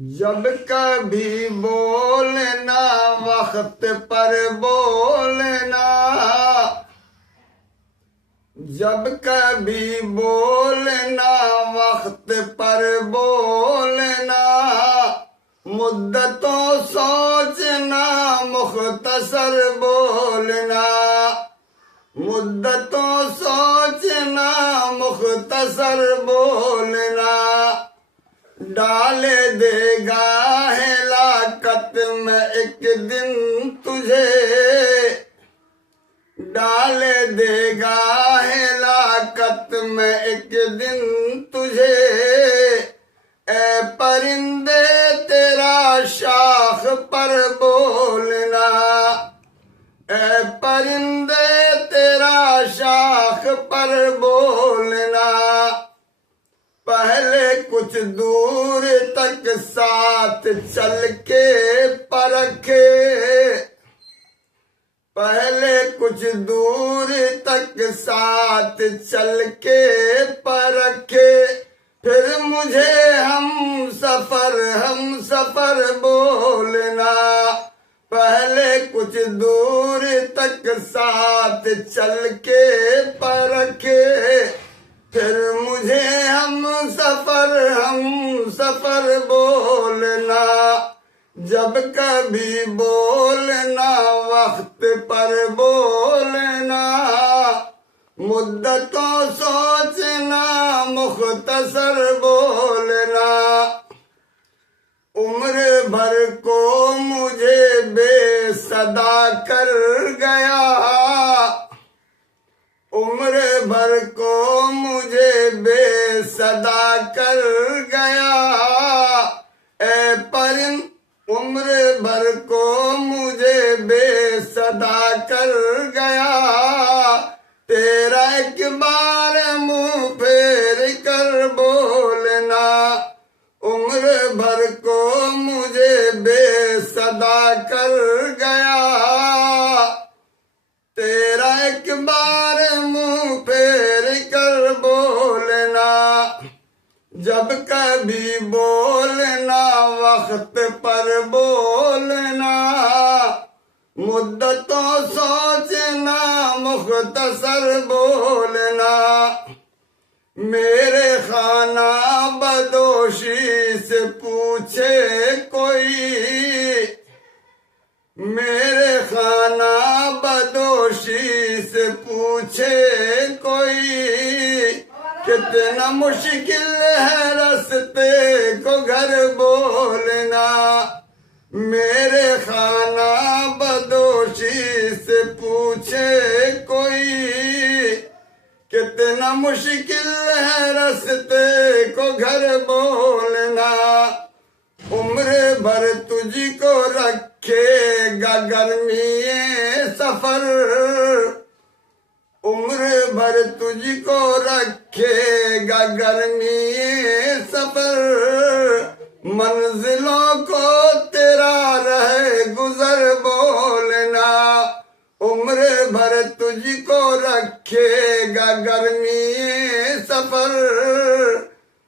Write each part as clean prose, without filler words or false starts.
جب کبھی بولنا وقت پر بولنا، جب کبھی بولنا وقت پر بولنا، مدتوں سوچنا مختصر بولنا، مدتوں سوچنا مختصر بولنا، ڈال دے گا ہلاکت میں ایک دن تجھے، ڈال دے گا ہلاکت میں ایک دن تجھے، اے پرندے تیرا شاخ پر بولنا، اے پرندے تیرا شاخ پر بولنا، پہلے کچھ دور تک ساتھ چل کے پرکھے، پہلے کچھ دور تک ساتھ چل کے پرکھے، پھر مجھے ہم سفر بولنا، پہلے کچھ دور تک ساتھ چل کے پرکھے، پھر مجھے ہم سفر بولنا، جب کبھی بولنا وقت پر بولنا، مدتوں سوچنا مختصر بولنا، عمر بھر کو مجھے بے صدا کر گیا، عمر بھر کو مجھے بے صدا کر گیا، اے پرند عمر بھر کو مجھے بے صدا کر گیا، تیرا ایک بار منہ پھیر کر بولنا، عمر بھر کو مجھے بے صدا کر گیا، تیرا ایک بار منہ پھیر کر بولنا، جب کبھی بولنا وقت پر بولنا، مدتوں سوچنا مختصر بولنا، میرے خانہ بدوشی سے پوچھے کوئی، میرے خانہ بدوشی سے پوچھے کوئی، کتنا مشکل ہے راستے کو گھر بولنا، میرے خانہ بدوشی سے پوچھے کوئی، کتنا مشکل ہے راستے کو گھر بولنا، عمر بھر تجھ کو رکھے گا گرمی سفر، عمر بھر تجھ کو رکھے گا گرمی سفر، منزلوں کو تیرا رہے گزر بولنا، عمر بھر تجھ کو رکھے گا گرمی سفر،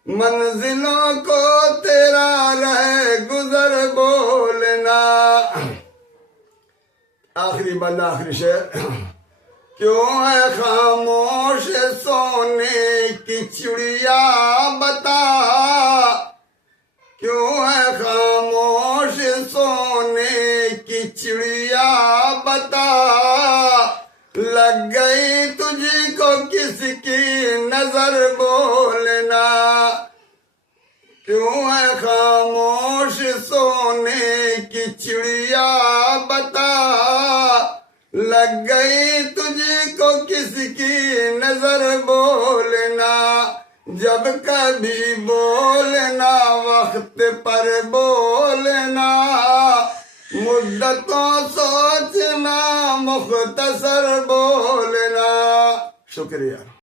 منزلوں کو تیرا رہے گزر بولنا، آخری بندہ آخری شعر، کیوں ہے خاموش سونے کی چڑیا بتا، کیوں ہے خاموش سونے کی چڑیا بتا، لگ گئی تجھ کو کس کی نظر بولنا، کیوں ہے خاموش سونے کی چڑیا بتا، لگ گئی تجھ کو کس کی نظر بولنا، جب کبھی بولنا وقت پر بولنا، مدتوں سوچنا مختصر بولنا، شکریہ۔